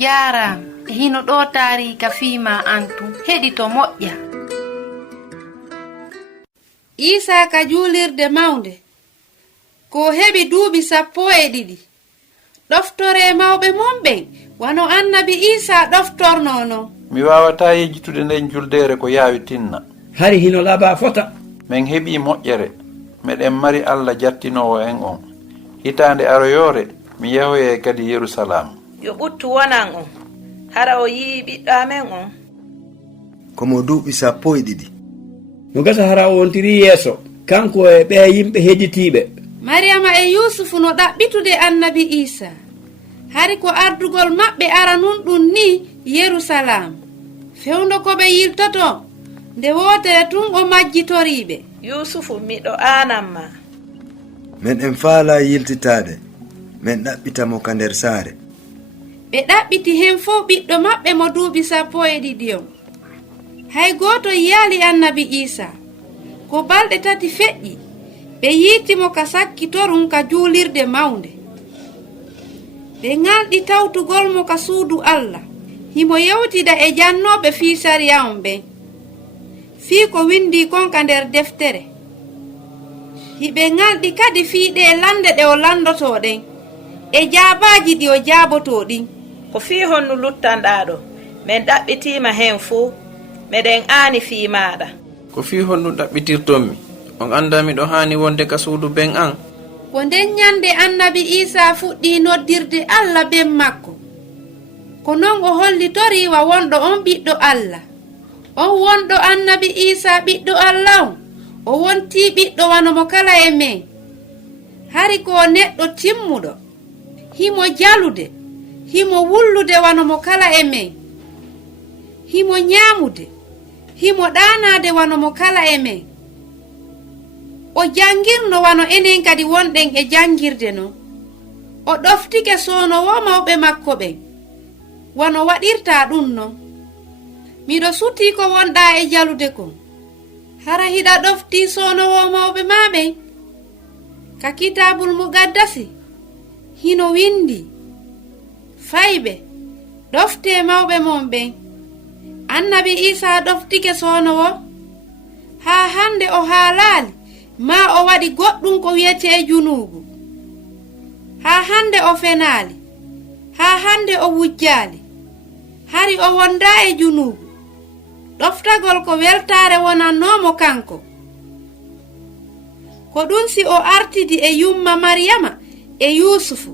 Jaram hino ɗo taarika fiima antu heɗito moƴƴa. Isa ka juulirde mawnde ko heɓi duuɓi 12 ɗoftore mawɓe mon ɓen wano annabi Isa ɗoftorno non. Mi wawata yejjitude nden juldere ko yaawi tinna. Hari hino laaba fota. Min heɓi moƴƴere meɗen mari Allah jattinowo en on. Hitande aroyore mi yahoye kadi Yerusalem. Yo ɓuttu wonan on hara o yii ɓiɗɗo amen on. Komo duuɓi 12. No gasa hara o wontiri yeeso kanko e ɓe yimɓe heejitiiɓe. Mariama e Yusufu no ɗaɓɓitude annabi Isa hari ko ardugol maɓɓe ara nun ɗum ni Yerusalem fewndo ko ɓe yiltoto nde wotere tun o majjitoriɓe. Yusufu miɗo aananma. Men en faala yiltitaade men ɗaɓɓitamo ka nder saare. Ɓe ɗaɓɓiti hen fof ɓiɗɗo maɓɓe mo duuɓi 12 on. Hay gooto yaali annabi Isa ko balɗe 3 feƴƴi ɓe yiitimo ka sakkitorum ka juulirde mawnde. Ɓe ŋalɗi tawtugol mo ka suudu Allah himo yewtida e jannoɓe fii sariya on ɓen fii ko windi kon ka nder deftere. Hiɓe ŋalɗi kadi fii ɗe lande ɗe o landoto ɗen e jaabaji ɗi o jaaboto ɗin. Ko fii honnu luttanɗa ɗo min ɗaɓɓitiima hen fuu meɗen aani fii maɗa. Ko fii honnu ɗaɓɓitirtonmi on andami ɗo haani wonde ka suudu ben an. Ko nden nyande annabi Isa fuɗɗi noddirde Allah ben makko ko non o hollitoriwa wonɗo on ɓiɗɗo Allah. On wonɗo annabi Isa ɓiɗɗo Allah o wonti ɓiɗɗo wano mo kala e men. Hari ko neɗɗo timmuɗo himo jalude himo wullude wano mo kala e men. Himo ñaamude himo ɗaanade wano mo kala e men. O jangirno wano enen kadi wonɗen e jangirde no. O ɗoftike soonowo mawɓe makko ɓen wano waɗirta ɗum non. Miɗo suti ko wonɗa e jalude kon hara hiɗa ɗofti soonowo mawɓe maɓen. Ka kitabul mugaddasi hino windi fayɓe ɗofte mawɓe mon ɓen. Annabi Isa ɗoftike soonowo haa hande o haalaali ma o waɗi goɗɗum ko wiyete junubu. Haa hande o fenaali haa hande o wujjaali hari o wonda e junubu. Ɗoftagol ko weltare wonannomo kanko. Ko ɗum si o artidi e yumma Maryama e Yusufu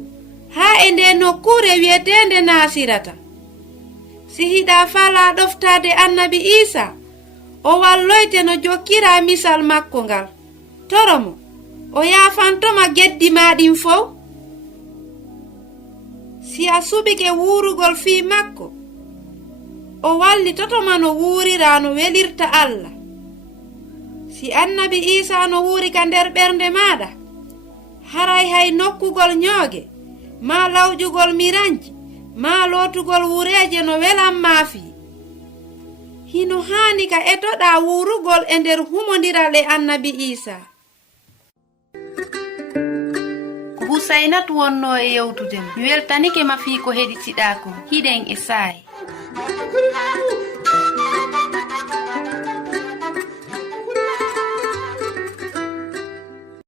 haa e nde nokkure wiyetende Nasirata. Si hiɗa fala ɗoftade annabi Isa o walloyte no jokkira misal makko ngal. Toromo o yafantoma geddi maɗin fof. Si a subike wuurugol fii makko o wallitotoma no wuurira no welirta Allah. Si annabi Isa no wuuri ka nder ɓernde maɗa haray hay nokkugol ñooge ma lawƴugol miranji ma lootugol wureje no welan maafi. Hino haani ka etoɗa wuurugol e nder humondiral e annabi Isa. Ko Husainatu wonno e yewtude mi weltanike ma fii ko heɗitiɗa kon hiɗen e saayi.